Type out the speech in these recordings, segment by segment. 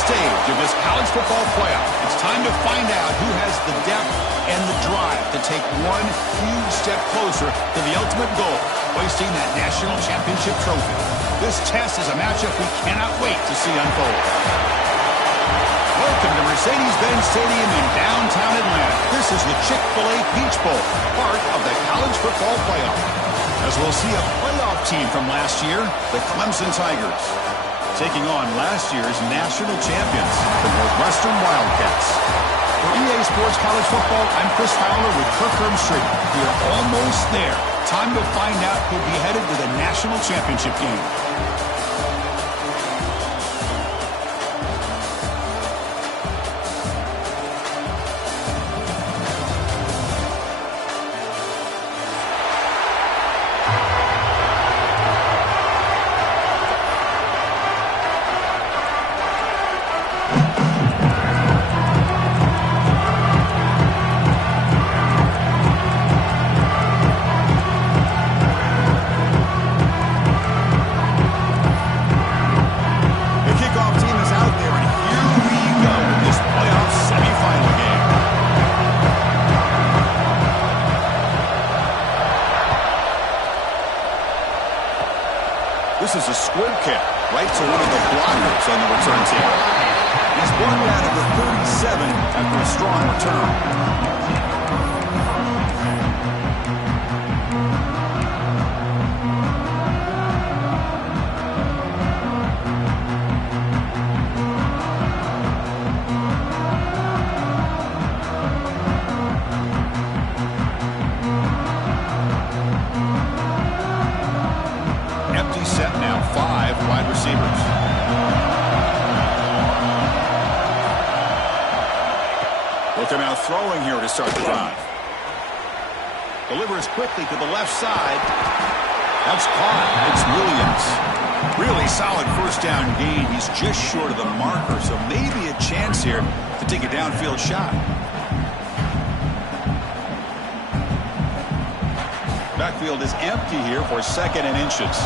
stage of this college football playoff. It's time to find out who has the depth and the drive to take one huge step closer to the ultimate goal, hoisting that national championship trophy. This test is a matchup we cannot wait to see unfold. Welcome to Mercedes-Benz Stadium in downtown Atlanta. This is the Chick-fil-A Peach Bowl, part of the college football playoff. As we'll see a playoff team from last year, the Clemson Tigers, taking on last year's national champions, the Northwestern Wildcats. For EA Sports College Football, I'm Chris Fowler with Kirk Herbstreit. We are almost there. Time to find out who'll be headed to the national championship game. This is a squib kick right to one of the blockers on the return team. He's blocked out of the 37 after a strong return. Set now, 5 wide receivers. Look, they're now throwing here to start the drive. Delivers quickly to the left side. That's caught. It's Williams. Really solid first down gain. He's just short of the marker, so maybe a chance here to take a downfield shot. Backfield is empty here for 2nd and inches.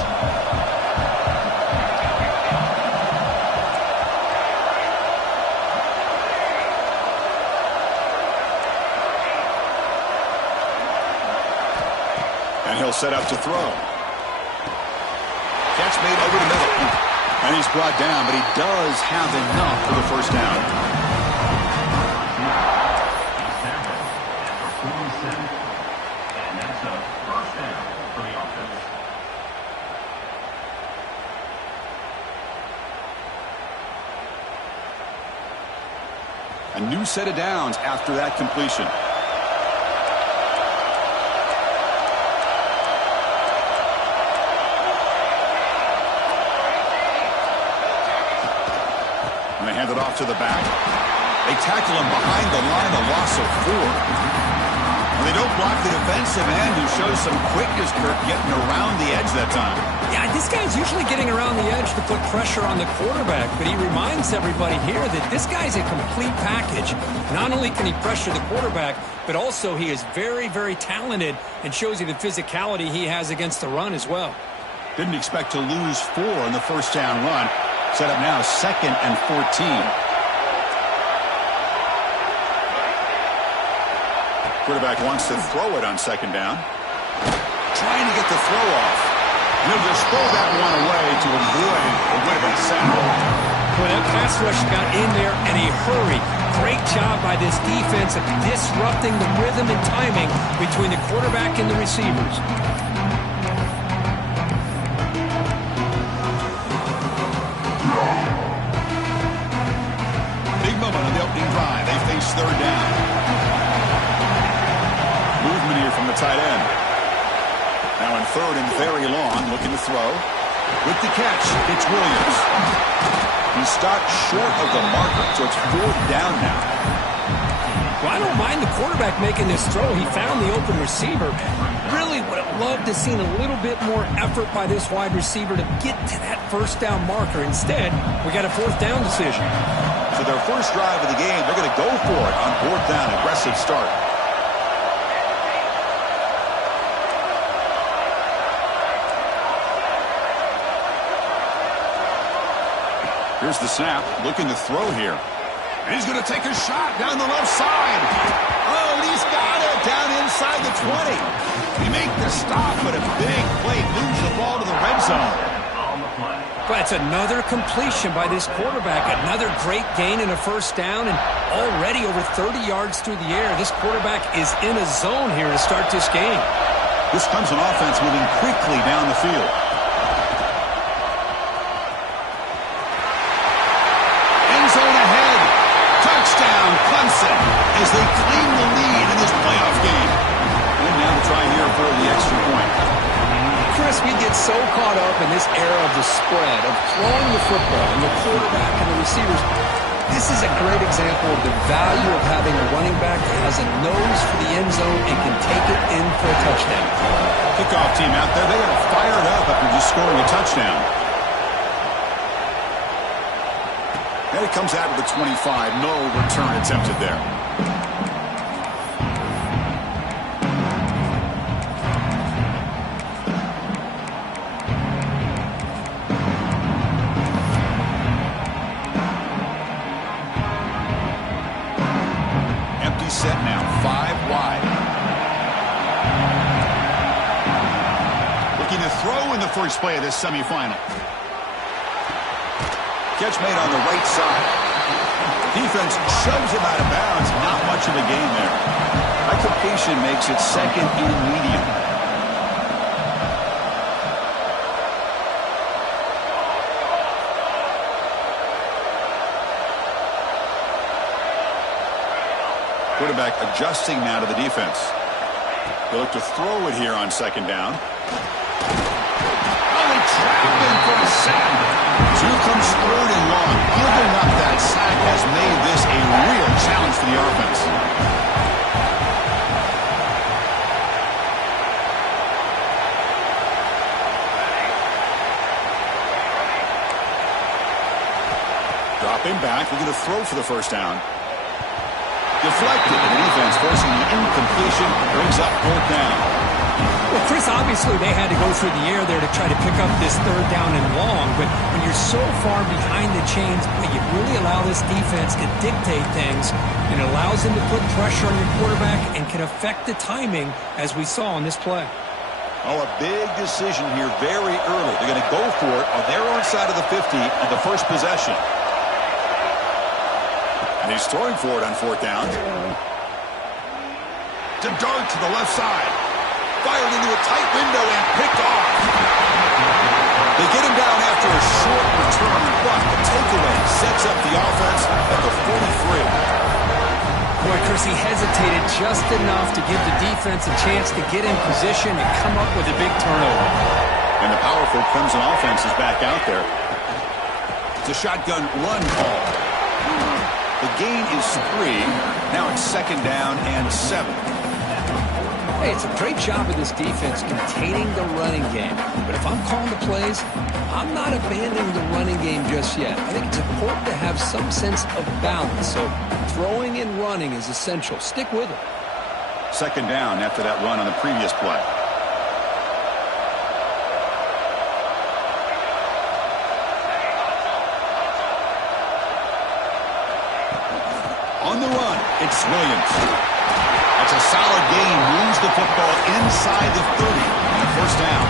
And he'll set up to throw. Catch made over the middle. And he's brought down, but he does have enough for the first down. A new set of downs after that completion. And they hand it off to the back. They tackle him behind the line, a loss of 4. They don't block the defensive end, who shows some quickness, Kirk, getting around the edge that time. Yeah, this guy's usually getting around the edge to put pressure on the quarterback, but he reminds everybody here that this guy's a complete package. Not only can he pressure the quarterback, but also he is very, very talented and shows you the physicality he has against the run as well. Didn't expect to lose 4 on the first down run. Set up now 2nd and 14. Quarterback wants to throw it on 2nd down. Trying to get the throw off. And he'll just throw that one away to avoid a would have been sack. Well, that pass rush got in there in a hurry. Great job by this defense of disrupting the rhythm and timing between the quarterback and the receivers. Big moment on the opening drive. They face 3rd down. Movement here from the tight end. Now in 3rd and very long, looking to throw. With the catch, it's Williams. He stopped short of the marker, so it's 4th down now. Well, I don't mind the quarterback making this throw. He found the open receiver. Really would have loved to seen a little bit more effort by this wide receiver to get to that first down marker. Instead, we got a 4th down decision. So their first drive of the game, they're going to go for it on 4th down. Aggressive start. Here's the snap, looking to throw here. And he's going to take a shot down the left side. Oh, and he's got it down inside the 20. He make the stop, but a big play moves the ball to the red zone. But it's another completion by this quarterback. Another great gain in a first down, and already over 30 yards through the air. This quarterback is in a zone here to start this game. This Clemson offense moving quickly down the field. End zone ahead. Touchdown, Clemson, as they claim the lead in this playoff game. And now to try here for the extra point. Chris, we get so caught up in this era of the spread, of throwing the football, and the quarterback and the receivers. This is a great example of the value of having a running back that has a nose for the end zone and can take it in for a touchdown. Kickoff team out there, they got fired up after just scoring a touchdown. And it comes out to the 25. No return attempted there. Set now, 5 wide. Looking to throw in the first play of this semifinal. Catch made on the right side. Defense shoves him out of bounds. Not much of a gain there. That completion makes it second and medium. Quarterback adjusting now to the defense. They look to throw it here on second down. Oh, they trap him for a sack. So here comes third and long. Giving up that sack has made this a real challenge for the offense. Dropping back, looking to throw for the first down. Deflected, and the defense forcing the incompletion, brings up fourth down. Well, Chris, obviously they had to go through the air there to try to pick up this third down and long, but when you're so far behind the chains, you really allow this defense to dictate things, and it allows them to put pressure on your quarterback and can affect the timing, as we saw on this play. Oh, a big decision here very early. They're going to go for it on their own side of the 50 on the first possession. And he's throwing for it on fourth down. To dart to the left side. Fired into a tight window and picked off. They get him down after a short return, but the takeaway sets up the offense at the 43. Boy, Chris, he hesitated just enough to give the defense a chance to get in position and come up with a big turnover. And the powerful Clemson offense is back out there. It's a shotgun run call. The gain is 3. Now it's second down and 7. Hey, it's a great job of this defense containing the running game. But if I'm calling the plays, I'm not abandoning the running game just yet. I think it's important to have some sense of balance. So throwing and running is essential. Stick with it. Second down after that run on the previous play. On the run, it's Williams. That's a solid gain. Moves the football inside the 30 on the first down.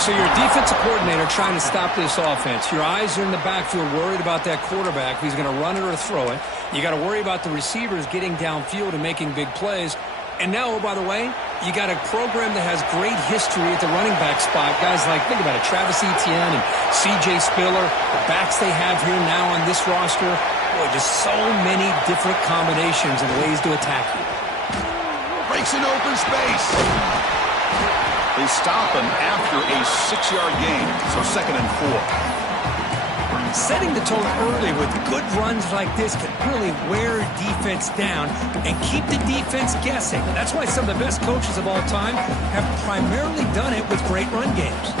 So you're a defensive coordinator trying to stop this offense. Your eyes are in the backfield worried about that quarterback. He's going to run it or throw it. You got to worry about the receivers getting downfield and making big plays. And now, oh, by the way, you got a program that has great history at the running back spot. Guys like, think about it, Travis Etienne and C.J. Spiller, the backs they have here now on this roster. Boy, just so many different combinations and ways to attack you. Breaks in open space. They stop him after a 6-yard gain, so second and 4. Setting the tone early with good runs like this can really wear defense down and keep the defense guessing. That's why some of the best coaches of all time have primarily done it with great run games.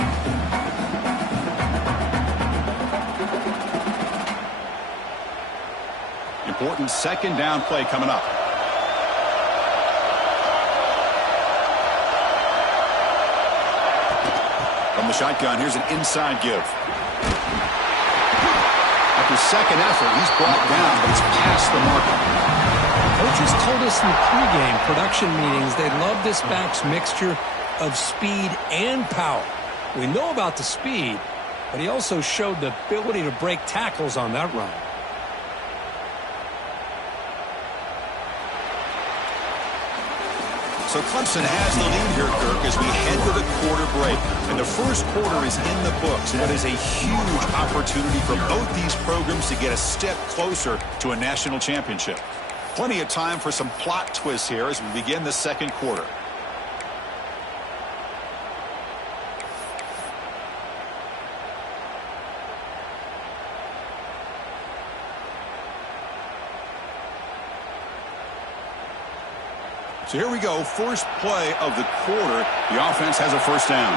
Important second down play coming up. From the shotgun, here's an inside give. A After second effort, he's brought down, but it's past the marker. Coaches told us in the pregame production meetings they love this back's mixture of speed and power. We know about the speed, but he also showed the ability to break tackles on that run. So Clemson has the lead here, Kirk, as we head to the quarter break. And the first quarter is in the books. And it is a huge opportunity for both these programs to get a step closer to a national championship. Plenty of time for some plot twists here as we begin the second quarter. So here we go, first play of the quarter. The offense has a first down.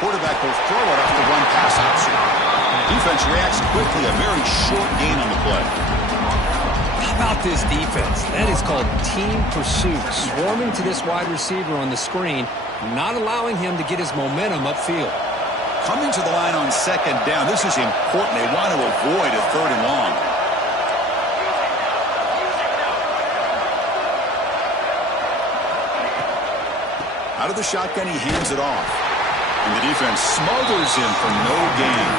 Quarterback will throw it off the run pass option. Defense reacts quickly, a very short gain on the play. How about this defense? That is called team pursuit. Swarming to this wide receiver on the screen, not allowing him to get his momentum upfield. Coming to the line on second down. This is important. They want to avoid a third and long. Out of the shotgun, he hands it off. And the defense smothers him for no gain.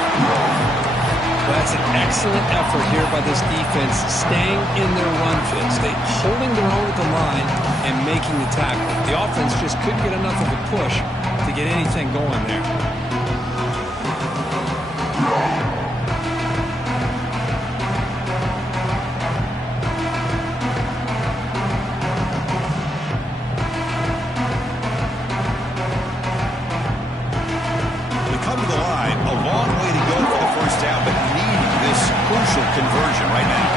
That's an excellent effort here by this defense, staying in their run fits. They holding their own at the line and making the tackle. The offense just couldn't get enough of a push to get anything going there. Conversion right now.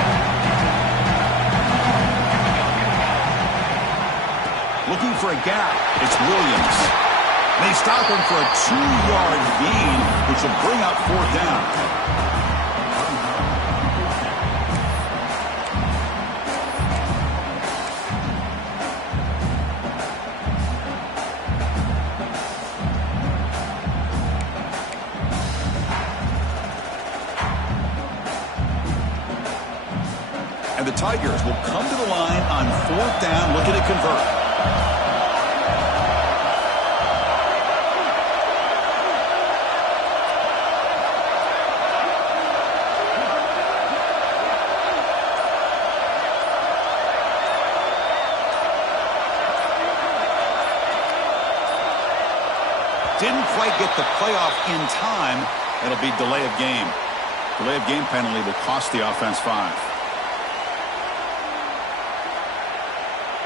Looking for a gap. It's Williams. They stop him for a 2-yard gain, which will bring up fourth down. And the Tigers will come to the line on fourth down, looking to convert. Didn't quite get the playoff in time. It'll be delay of game. Delay of game penalty will cost the offense 5.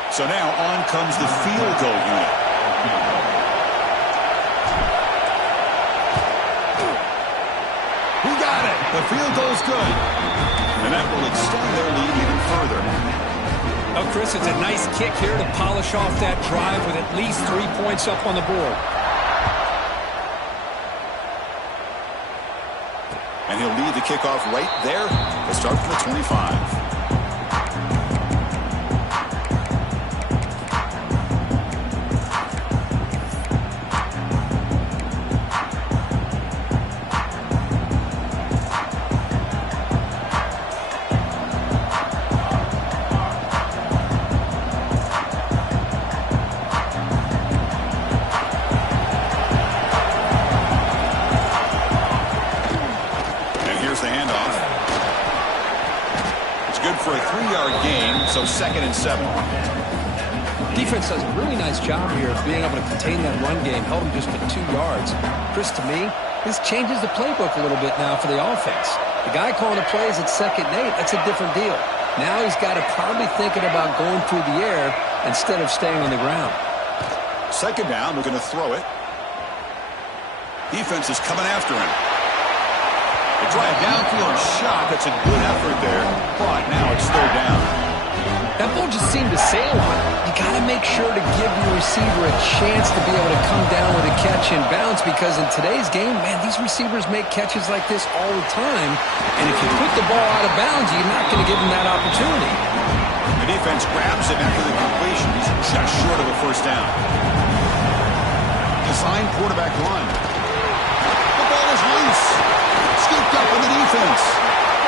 So now on comes the field goal unit. Who got it? The field goal's good. And that will extend their lead even further. Oh, Chris, it's a nice kick here to polish off that drive with at least 3 points up on the board. And he'll lead the kickoff right there to start from the 25. For a 3-yard gain, so 2nd and 7. Defense does a really nice job here of being able to contain that run game, held him just to 2 yards. Chris, to me, this changes the playbook a little bit now for the offense. The guy calling the plays at 2nd and 8, that's a different deal. Now he's got to probably thinking about going through the air instead of staying on the ground. 2nd down, we're going to throw it. Defense is coming after him. They try a downfield shot. That's a good effort there, but now it's 3rd down. That ball just seemed to sail on him. You got to make sure to give your receiver a chance to be able to come down with a catch and bounce, because in today's game, man, these receivers make catches like this all the time. And if you put the ball out of bounds, you're not going to give them that opportunity. The defense grabs him after the completion. He's just short of a first down. design quarterback run. The ball is loose. Scooped up in the defense.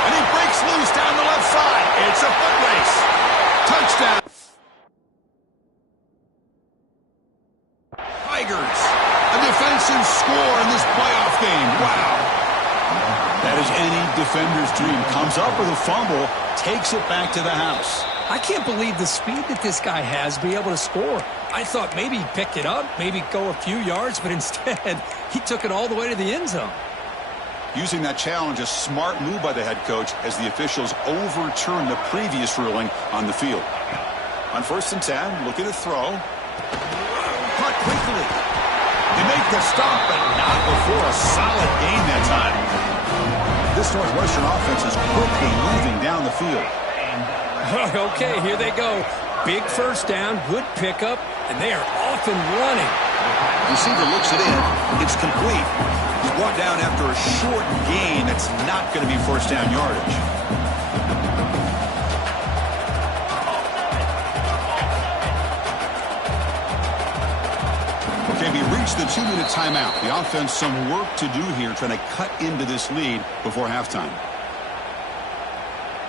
And he breaks loose down the left side. It's a foot race. Touchdown. Tigers. A defensive score in this playoff game. Wow. That is any defender's dream. Comes up with a fumble, takes it back to the house. I can't believe the speed that this guy has to be able to score. I thought maybe he'd pick it up, maybe go a few yards, but instead he took it all the way to the end zone. Using that challenge, a smart move by the head coach as the officials overturn the previous ruling on the field. On 1st and 10, looking to throw. Caught quickly. They make the stop, but not before a solid gain that time. This Northwestern offense is quickly moving down the field. Okay, here they go. Big first down, good pickup, and they are off and running. Receiver looks it in. It's complete. He's brought down after a short gain. That's not going to be first down yardage. Okay, we reached the 2-minute timeout. The offense some work to do here, trying to cut into this lead before halftime.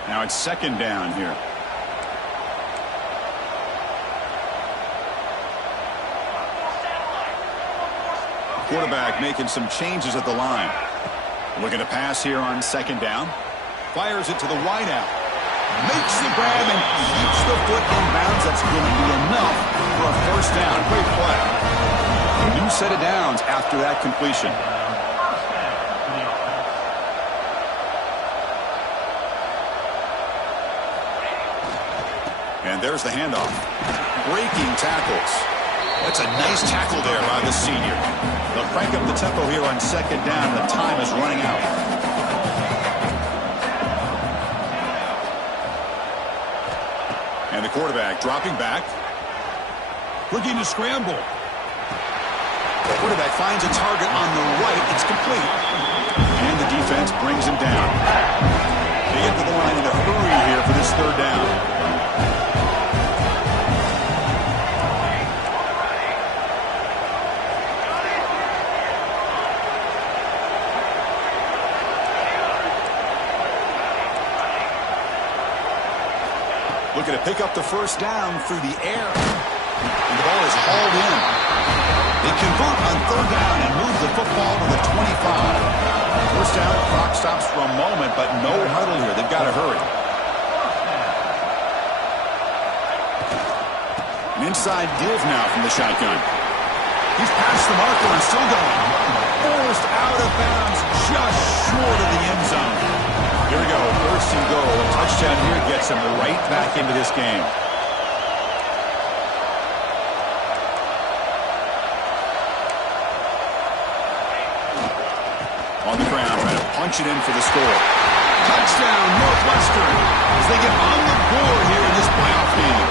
Now it's 2nd down here. Quarterback making some changes at the line. Looking to pass here on 2nd down. Fires it to the wideout. Makes the grab and keeps the foot in bounds. That's going to be enough for a first down. Great play. A new set of downs after that completion. And there's the handoff. Breaking tackles. That's a nice tackle there by the senior. They'll crank up the tempo here on 2nd down. The time is running out. And the quarterback dropping back. Looking to scramble. The quarterback finds a target on the right. It's complete. And the defense brings him down. They get to the line in a hurry here for this 3rd down. Looking to pick up the first down through the air. And the ball is hauled in. They convert on 3rd down and move the football to the 25. First down, clock stops for a moment, but no huddle here. They've got to hurry. An inside give now from the shotgun. He's past the marker and still going. Forced out of bounds just short of the end zone. Here we go, 1st and goal. A touchdown here gets him right back into this game. On the ground, trying to punch it in for the score. Touchdown, Northwestern, as they get on the board here in this playoff game.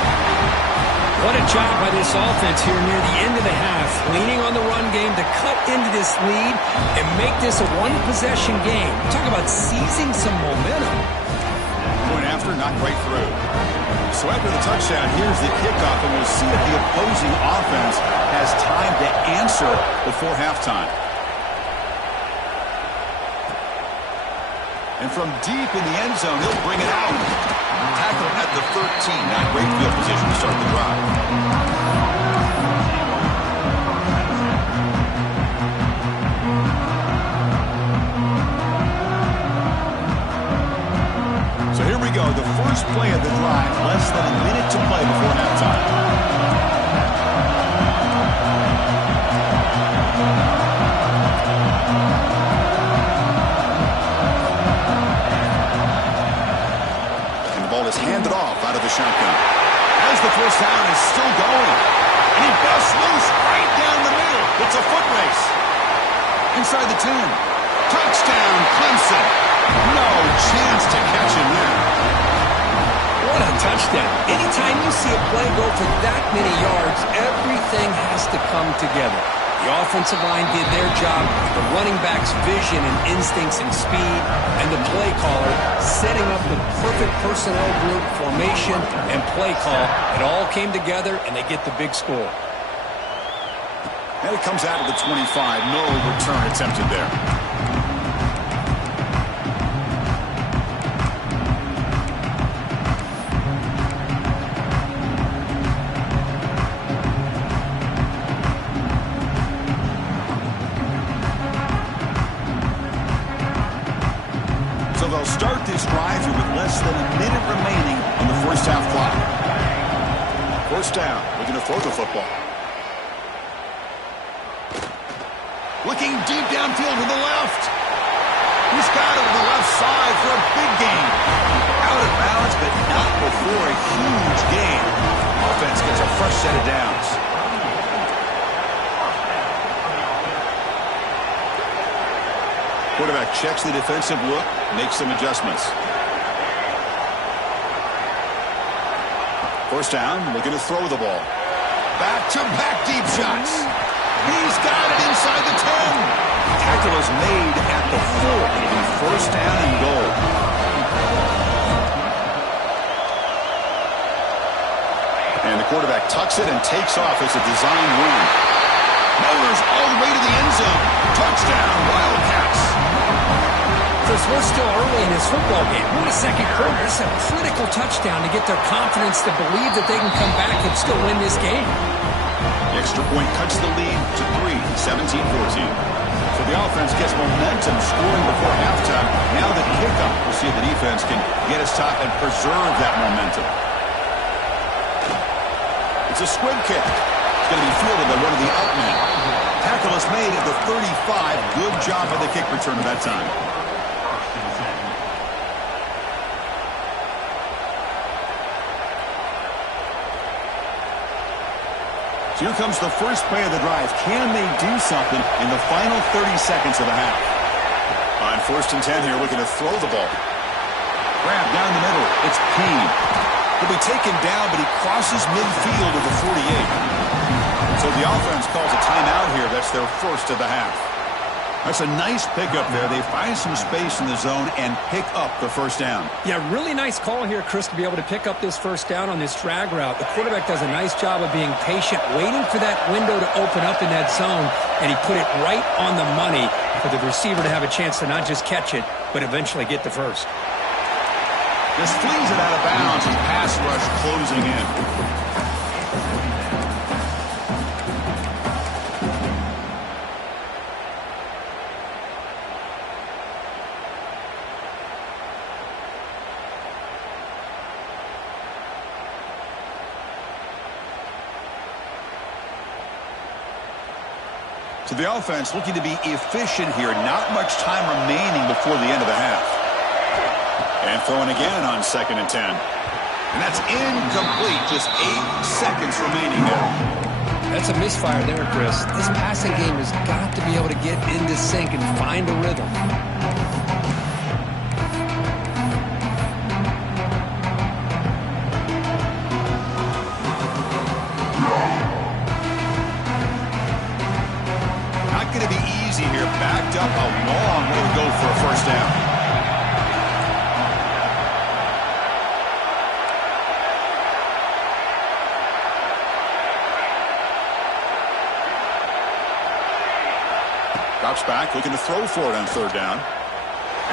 What a job by this offense here near the end of the half, leaning on the run game to cut into this lead and make this a one-possession game. Talk about seizing some momentum. Point after, not quite through. So after the touchdown, here's the kickoff, and we'll see if the opposing offense has time to answer before halftime. And from deep in the end zone, he'll bring it out. Tackle at the 13. Not great field position to start the drive. So here we go. The first play of the drive. Less than a minute to play before halftime. Is handed off out of the shotgun. As the first down is still going. And he busts loose right down the middle. It's a foot race. Inside the 10. Touchdown, Clemson. No chance to catch him there. What a touchdown. Anytime you see a play go for that many yards, everything has to come together. The offensive line did their job, the running back's vision and instincts and speed, and the play caller setting up the perfect personnel group, formation, and play call. It all came together, and they get the big score. And it comes out of the 25. No return attempted there. So they'll start this drive here with less than a minute remaining on the first half clock. First down, looking to throw the football. Looking deep downfield to the left. He's got it to the left side for a big gain. Out of bounds, but not before a huge gain. Offense gets a fresh set of downs. Quarterback checks the defensive look, makes some adjustments. First down, looking to throw the ball. Back-to-back deep shots. He's got it inside the 10. Tackle is made at the 4. It'll be first down and goal. And the quarterback tucks it and takes off as a design run. Motors all the way to the end zone. Touchdown, Wildcats. Chris, we're still early in this football game. We're in the second quarter. It's a critical touchdown to get their confidence to believe that they can come back and still win this game. The extra point cuts the lead to 3, 17-14. So the offense gets momentum scoring before halftime. Now the kickoff. We'll see if the defense can get us top and preserve that momentum. It's a squib kick. It's going to be fielded by one of the up men. Tackle is made at the 35. Good job by the kick return at that time. So here comes the first play of the drive. Can they do something in the final 30 seconds of the half? On first and 10 here, looking to throw the ball. Grab down the middle. It's Payne. He'll be taken down, but he crosses midfield of the 48. So the offense calls a timeout here. That's their first of the half. That's a nice pickup there. They find some space in the zone and pick up the first down. Yeah, really nice call here, Chris, to be able to pick up this first down on this drag route. The quarterback does a nice job of being patient, waiting for that window to open up in that zone, and he put it right on the money for the receiver to have a chance to not just catch it, but eventually get the first. Just flings it out of bounds and pass rush closing in. So the offense looking to be efficient here. Not much time remaining before the end of the half. And throwing again on second and 10. And that's incomplete. Just 8 seconds remaining now. That's a misfire there, Chris. This passing game has got to be able to get into sync and find a rhythm. Going to be easy here. Backed up a long way to go for a first down. Drops back, looking to throw for it on third down.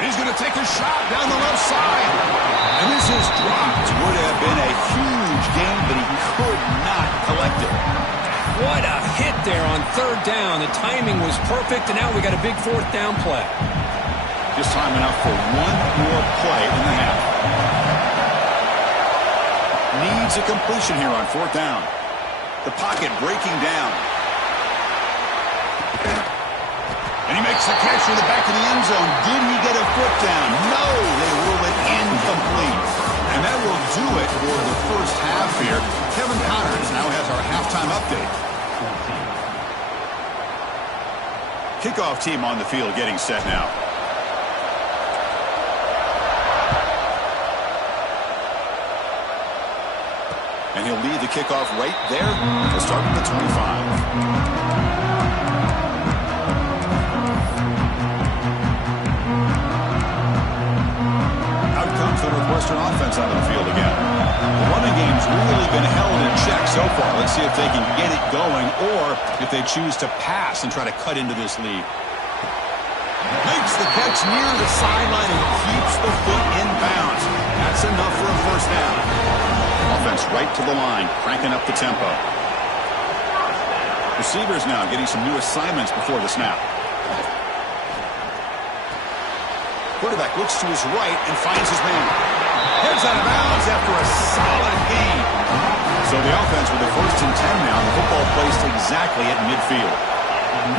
And he's going to take a shot down the left side. And this is dropped. Would have been a huge gain, but he could not collect it. What a hit there on third down. The timing was perfect, and now we got a big fourth down play. Just time enough for one more play in the half. Needs a completion here on fourth down. The pocket breaking down. And he makes the catch from the back of the end zone. Did he get a foot down? No, they rule it incomplete. And that will do it for the first half here. Kevin Connors now has our halftime update. Kickoff team on the field getting set now. And he'll lead the kickoff right there to start at the 25. Out comes the Northwestern offense out of the field again. The running game's really been held a check so far. Let's see if they can get it going or if they choose to pass and try to cut into this lead. Makes the catch near the sideline and keeps the foot in bounds. That's enough for a first down. Offense right to the line, cranking up the tempo. Receivers now getting some new assignments before the snap. Quarterback looks to his right and finds his man. Heads out of bounds after a solid gain. So the offense with the 1st and 10 now. The football placed exactly at midfield.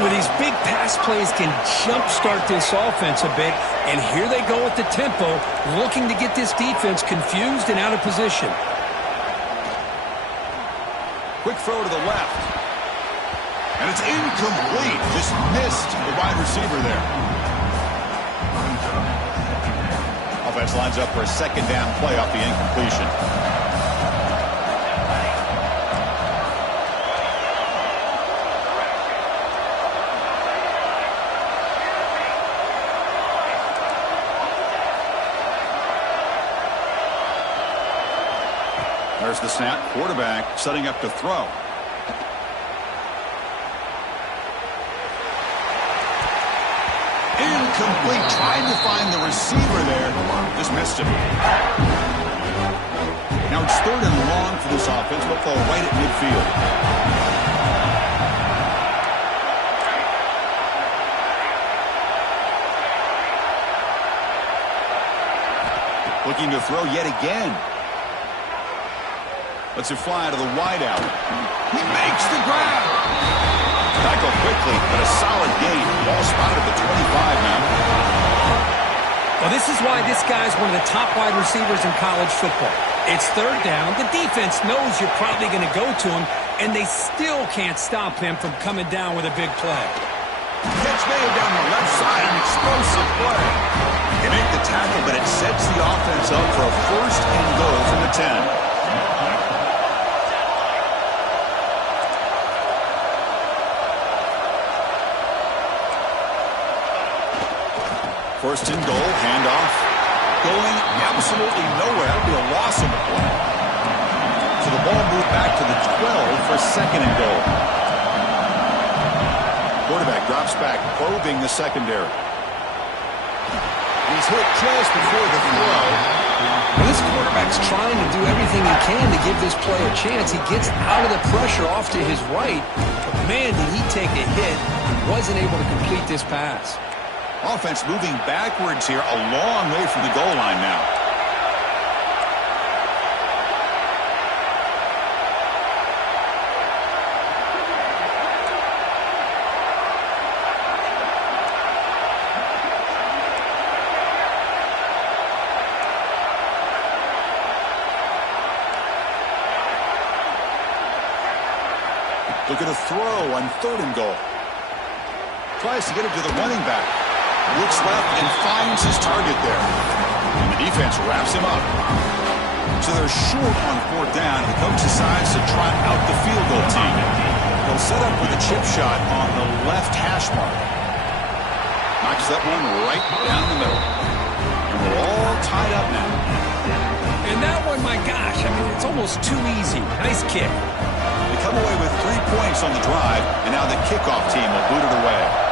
With these big pass plays can jumpstart this offense a bit. And here they go with the tempo, looking to get this defense confused and out of position. Quick throw to the left. And it's incomplete. Just missed the wide receiver there. Offense lines up for a 2nd down play off the incompletion. There's the snap. Quarterback setting up to throw. Incomplete. Tried to find the receiver there. Just missed him. Now it's 3rd and long for this offense. Football right at midfield. Looking to throw yet again. Lets it fly to the wideout. He makes the grab. Tackle quickly, but a solid gain. Ball spotted at the 25 now. Well, this is why this guy's one of the top wide receivers in college football. It's 3rd down. The defense knows you're probably going to go to him, and they still can't stop him from coming down with a big play. Catch made down the left side, an explosive play. They make the tackle, but it sets the offense up for a 1st and goal from the 10. 1st and goal, handoff. Going absolutely nowhere. That would be a loss of the play. So the ball moved back to the 12 for 2nd and goal. Quarterback drops back, probing the secondary. He's hit just before the throw. Well, this quarterback's trying to do everything he can to give this play a chance. He gets out of the pressure off to his right. But man, did he take a hit. Wasn't able to complete this pass. Offense moving backwards here, a long way from the goal line now. Look at a throw on 3rd and goal. Tries to get it to the running back. Looks left and finds his target there. And the defense wraps him up. So they're short on 4th down, and the coach decides to trot out the field goal team. They'll set up with a chip shot on the left hash mark. Knocks that one right down the middle. And we're all tied up now. And that one, my gosh, I mean, it's almost too easy. Nice kick. They come away with 3 points on the drive, and now the kickoff team will boot it away.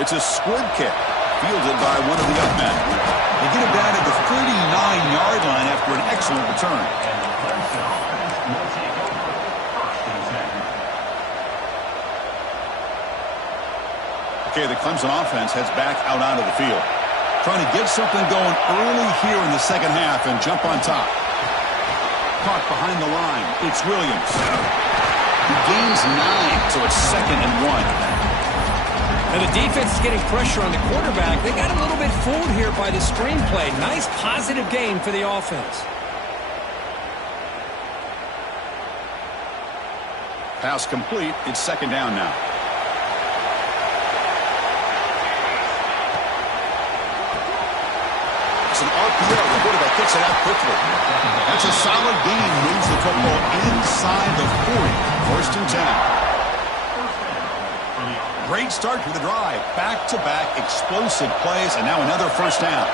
It's a squib kick, fielded by one of the up men. They get it down at the 39-yard line after an excellent return. Okay, the Clemson offense heads back out onto the field. Trying to get something going early here in the 2nd half and jump on top. Caught behind the line. It's Williams. He gains 9, so it's 2nd and 1. And the defense is getting pressure on the quarterback. They got a little bit fooled here by the screenplay. Nice positive game for the offense. Pass complete. It's 2nd down now. It's an RPO. The quarterback gets it out quickly. That's a solid gain. Moves the football inside the 40. 1st and 10. Great start to the drive. Back-to-back explosive plays, and now another 1st down.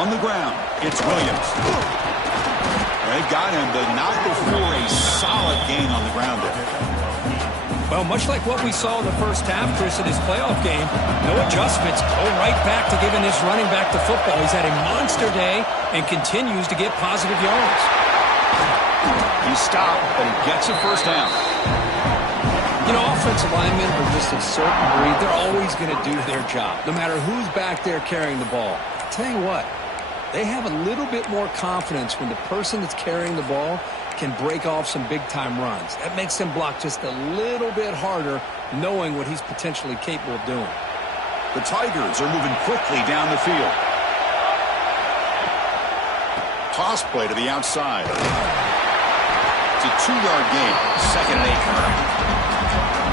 On the ground, it's Williams. They got him the knock before a solid gain on the ground there. Well, much like what we saw in the first half, Chris, in his playoff game, no adjustments. Go right back to giving this running back the football. He's had a monster day and continues to get positive yards. He stopped, but he gets a first down. You know, offensive linemen are just a certain breed. They're always going to do their job, no matter who's back there carrying the ball. I'll tell you what, they have a little bit more confidence when the person that's carrying the ball can break off some big-time runs. That makes them block just a little bit harder, knowing what he's potentially capable of doing. The Tigers are moving quickly down the field. Toss play to the outside. It's a 2-yard gain, 2nd and 8.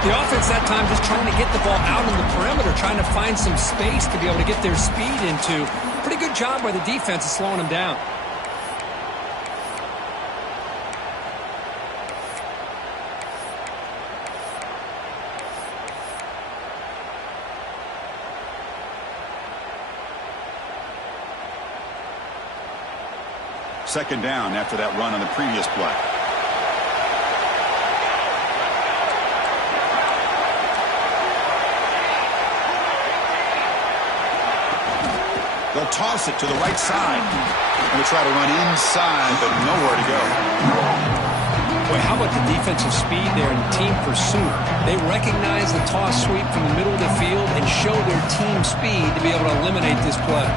The offense that time just trying to get the ball out on the perimeter, trying to find some space to be able to get their speed into. Pretty good job by the defense of slowing them down. Second down after that run on the previous play. They'll toss it to the right side. They'll try to run inside, but nowhere to go. Boy, how about the defensive speed there in team pursuit? They recognize the toss sweep from the middle of the field and show their team speed to be able to eliminate this play.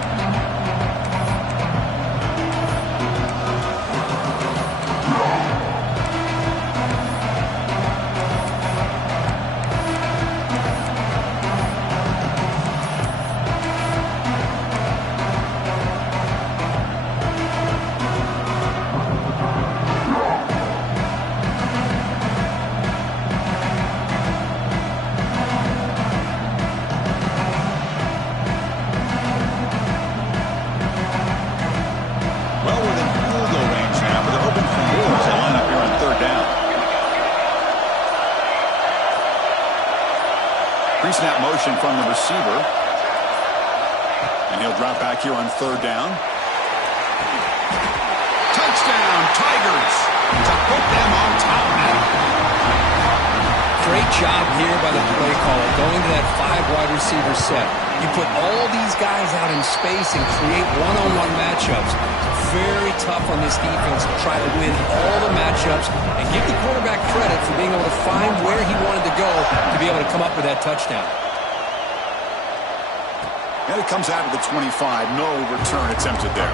Pre-snap motion from the receiver. And he'll drop back here on 3rd down. Touchdown, Tigers! To put them on top now. Great job here by the play caller, going to that 5-wide receiver set. You put all these guys out in space and create one-on-one matchups. Very tough on this defense to try to win all the matchups and give the quarterback credit for being able to find where he wanted to go to be able to come up with that touchdown. And it comes out of the 25. No return attempted there.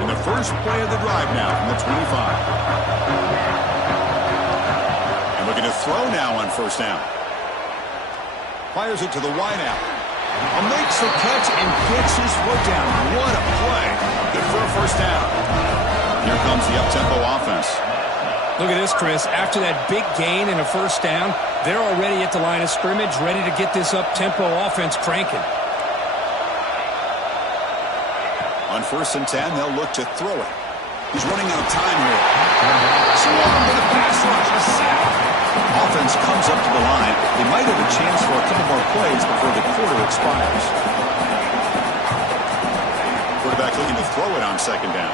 And the first play of the drive now from the 25. And looking to throw now on 1st down. Fires it to the wideout. Makes the catch and gets his foot down. What a play. Good for a 1st down. Here comes the up-tempo offense. Look at this, Chris. After that big gain and a 1st down, they're already at the line of scrimmage, ready to get this up-tempo offense cranking. On 1st and 10, they'll look to throw it. He's running out of time here. Swarm with a pass rush, a sack. Offense comes up to the line. They might have a chance for a couple more plays before the quarter expires. Quarterback looking to throw it on 2nd down.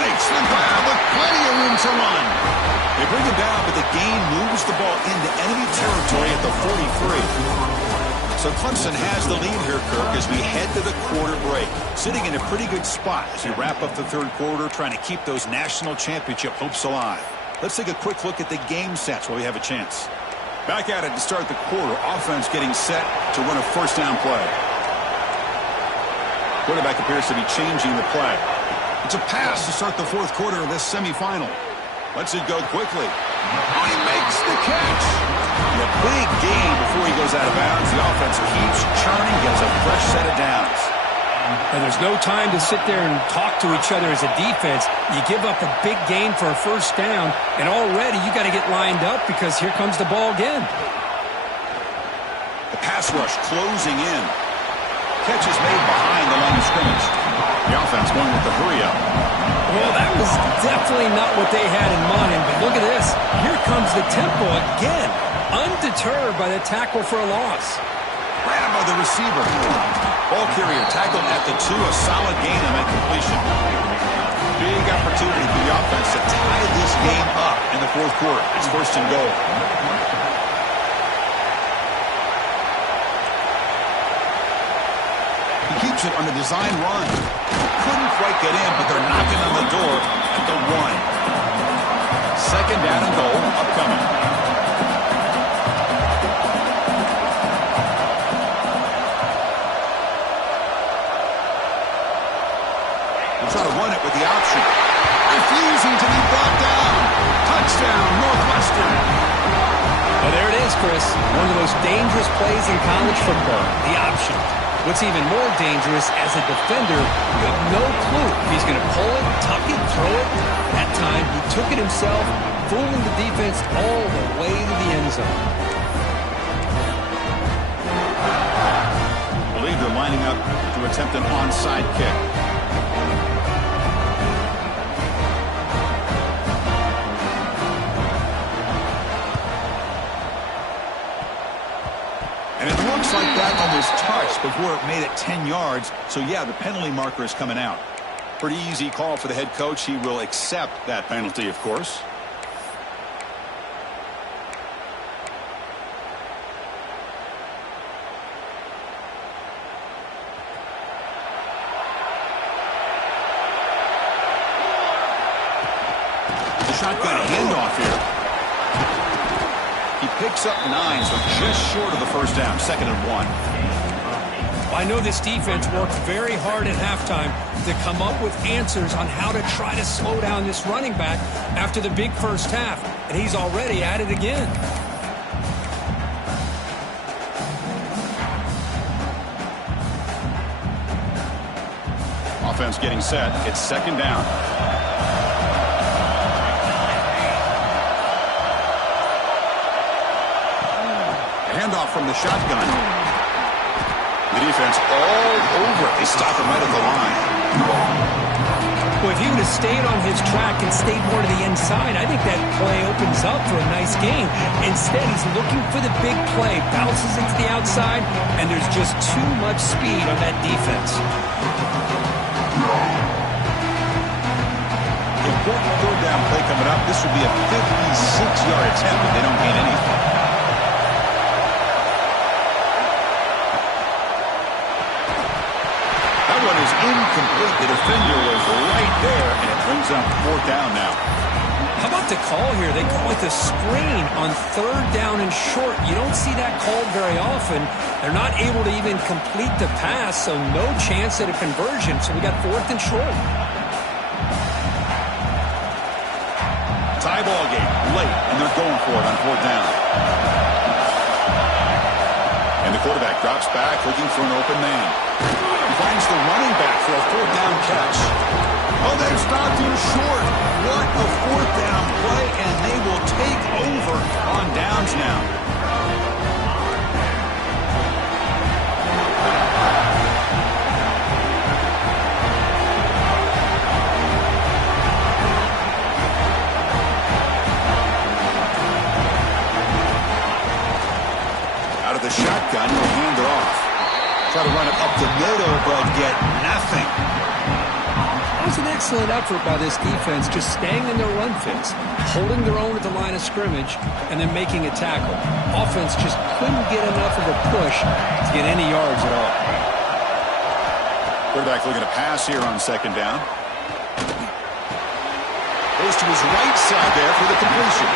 Makes the grab with plenty of room to run. They bring him down, but the gain moves the ball into enemy territory at the 43. So Clemson has the lead here, Kirk, as we head to the quarter break. Sitting in a pretty good spot as we wrap up the 3rd quarter, trying to keep those national championship hopes alive. Let's take a quick look at the game sets while we have a chance. Back at it to start the quarter. Offense getting set to run a 1st down play. Quarterback appears to be changing the play. It's a pass to start the 4th quarter of this semifinal. Lets it go quickly. Oh, he makes the catch. And a big gain before he goes out of bounds. The offense keeps churning, gets a fresh set of downs. And there's no time to sit there and talk to each other as a defense. You give up a big gain for a 1st down, and already you got to get lined up because here comes the ball again. The pass rush closing in. Catch is made behind the line of scrimmage. The offense going with the hurry up. Well, that was definitely not what they had in mind, but look at this. Here comes the tempo again, undeterred by the tackle for a loss. Grabbed by the receiver. Ball carrier tackled at the 2, a solid gain on that completion. Big opportunity for the offense to tie this game up in the fourth quarter. It's first and goal. He keeps it on the design run. Couldn't quite get in, but they're knocking on the door at the 1. Second down and goal upcoming. Try to run it with the option. Refusing to be brought down. Touchdown, Northwestern. Well, there it is, Chris. One of the most dangerous plays in college football, the option. What's even more dangerous, as a defender, you have no clue if he's going to pull it, tuck it, throw it. That time, he took it himself, fooling the defense all the way to the end zone. I believe they're lining up to attempt an onside kick. And it looks like that one was touched before it made it 10 yards. So, yeah, the penalty marker is coming out. Pretty easy call for the head coach. He will accept that penalty, of course. The shotgun handoff here. He picks up 9, so just short of the first down. Second and 1. I know this defense worked very hard at halftime to come up with answers on how to try to slow down this running back after the big first half, and he's already at it again. Offense getting set. It's second down. Handoff from the shotgun. The defense all over it. They stop him right at the line. Well, if he would have stayed on his track and stayed more to the inside, I think that play opens up for a nice game. Instead, he's looking for the big play, bounces into the outside, and there's just too much speed on that defense. Important third down play coming up. This would be a 56-yard attempt if they don't gain anything. One is incomplete. The defender was right there, and it brings up fourth down now. How about the call here? They call it the screen on third down and short. You don't see that called very often. They're not able to even complete the pass, so no chance at a conversion. So we got fourth and short. Tie ball game late, and they're going for it on fourth down. And the quarterback drops back, looking for an open man. Finds the running back for a fourth down catch. Oh, they've stopped him short. What a fourth down play, and they will take over on downs now. Out of the shotgun, he'll hand it off. Try to run it up the middle, but get nothing. That was an excellent effort by this defense, just staying in their run fits, holding their own at the line of scrimmage, and then making a tackle. Offense just couldn't get enough of a push to get any yards at all. Quarterback looking to pass here on second down. Goes to his right side there for the completion.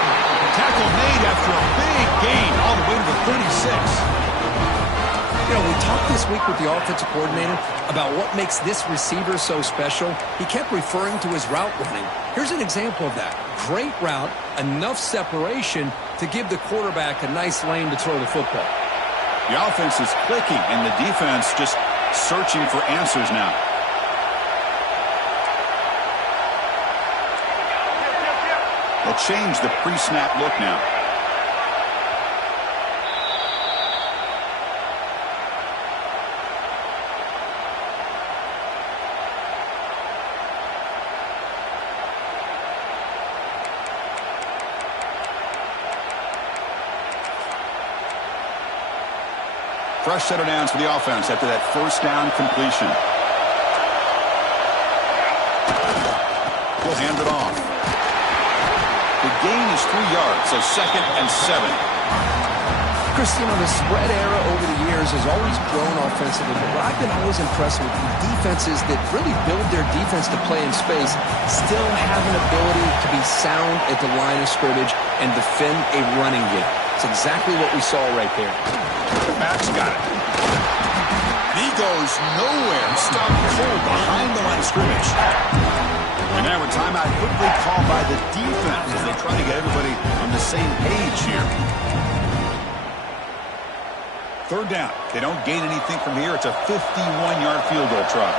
Tackle made after a big gain all the way to the 36. You know, we talked this week with the offensive coordinator about what makes this receiver so special. He kept referring to his route running. Here's an example of that. Great route, enough separation to give the quarterback a nice lane to throw the football. The offense is clicking, and the defense just searching for answers now. They'll change the pre-snap look now. fresh set of downs for the offense after that first down completion. He'll hand it off. The gain is 3 yards, so 2nd and 7. Chris, you know, the spread era over the years has always grown offensively, but I've been always impressed with defenses that really build their defense to play in space, still have an ability to be sound at the line of scrimmage and defend a running game. It's exactly what we saw right there. The back's got it. He goes nowhere. Stopped cold behind the line of scrimmage. And now a timeout quickly called by the defense as they try to get everybody on the same page here. 3rd down. They don't gain anything from here. It's a 51-yard field goal try.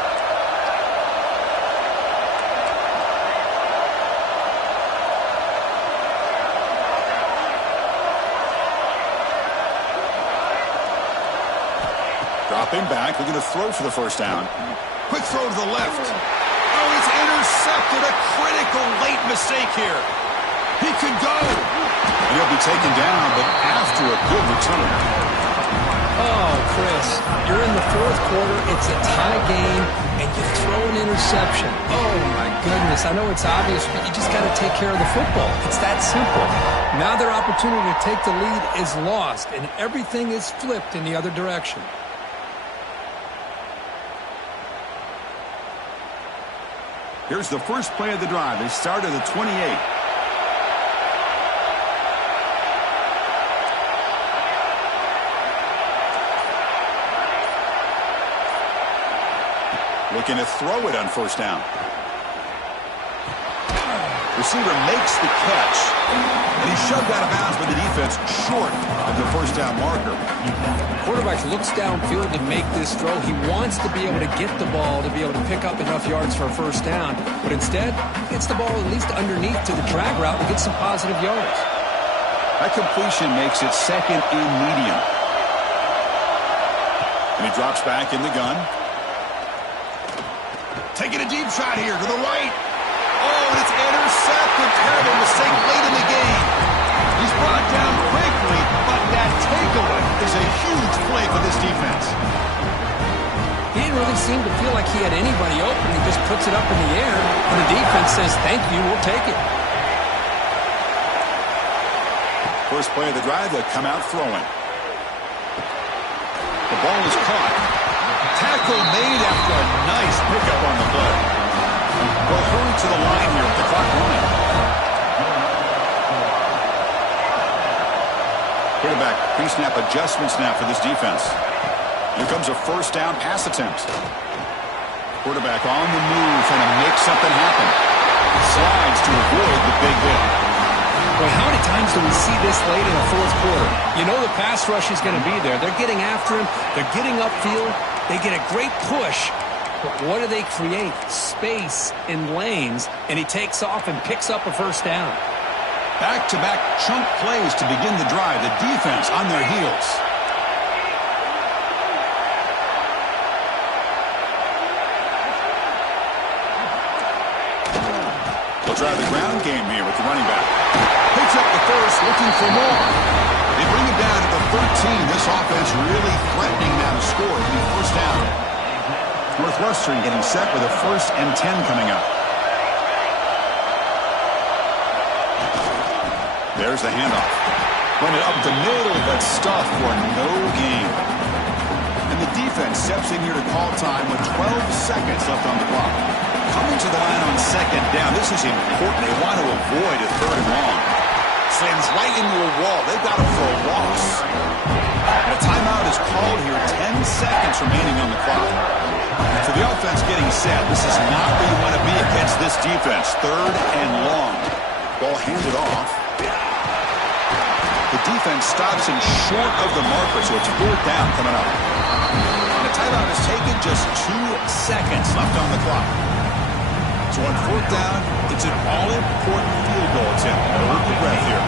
Dropping back. We're going to throw for the first down. Quick throw to the left. Oh, it's intercepted. A critical late mistake here. He could go. And he'll be taken down, but after a good return. Oh, Chris, you're in the 4th quarter. It's a tie game, and you throw an interception. Oh, my goodness. I know it's obvious, but you just got to take care of the football. It's that simple. Now their opportunity to take the lead is lost, and everything is flipped in the other direction. Here's the first play of the drive. They start at the 28. Looking to throw it on first down. Receiver makes the catch. And he's shoved out of bounds by the defense short of the first down marker. Quarterback looks downfield to make this throw. He wants to be able to get the ball to be able to pick up enough yards for a first down. But instead, he gets the ball at least underneath to the drag route and gets some positive yards. That completion makes it 2nd and medium. And he drops back in the gun. Taking a deep shot here to the right. Oh, and it's intercepted. Terrible mistake late in the game. He's brought down quickly, but that takeaway is a huge play for this defense. He didn't really seem to feel like he had anybody open. He just puts it up in the air, and the defense says, thank you, we'll take it. First play of the drive, they'll come out throwing. The ball is caught. Tackle made after a nice pickup on the play. We'll hurry to the line here with the clock running. Quarterback pre-snap adjustment snap for this defense. Here comes a first down pass attempt. Quarterback on the move, trying to make something happen. Slides to avoid the big hit. Boy, how many times do we see this late in the 4th quarter? You know the pass rush is going to be there. They're getting after him. They're getting upfield. They get a great push. But what do they create? Space in lanes. And he takes off and picks up a first down. Back-to-back chunk plays to begin the drive. The defense on their heels. They'll try the ground game here with the running back. Picks up the first, looking for more. They bring it down to the 13. This offense really threatening now to score. It'll be first down. Northwestern getting set with a 1st and 10 coming up. There's the handoff. Run it up the middle, but stuffed for no gain. And the defense steps in here to call time with 12 seconds left on the clock. Coming to the line on 2nd down. This is important. They want to avoid a 3rd and long. Slams right into a wall. They've got him for a loss. And a timeout is called here. 10 seconds remaining on the clock. So the offense getting set. This is not where you want to be against this defense. 3rd and long. Ball handed off. The defense stops him short of the marker, so it's 4th down coming up. And the timeout is taken, just 2 seconds left on the clock. So on 4th down, it's an all-important field goal attempt. Hold your breath here.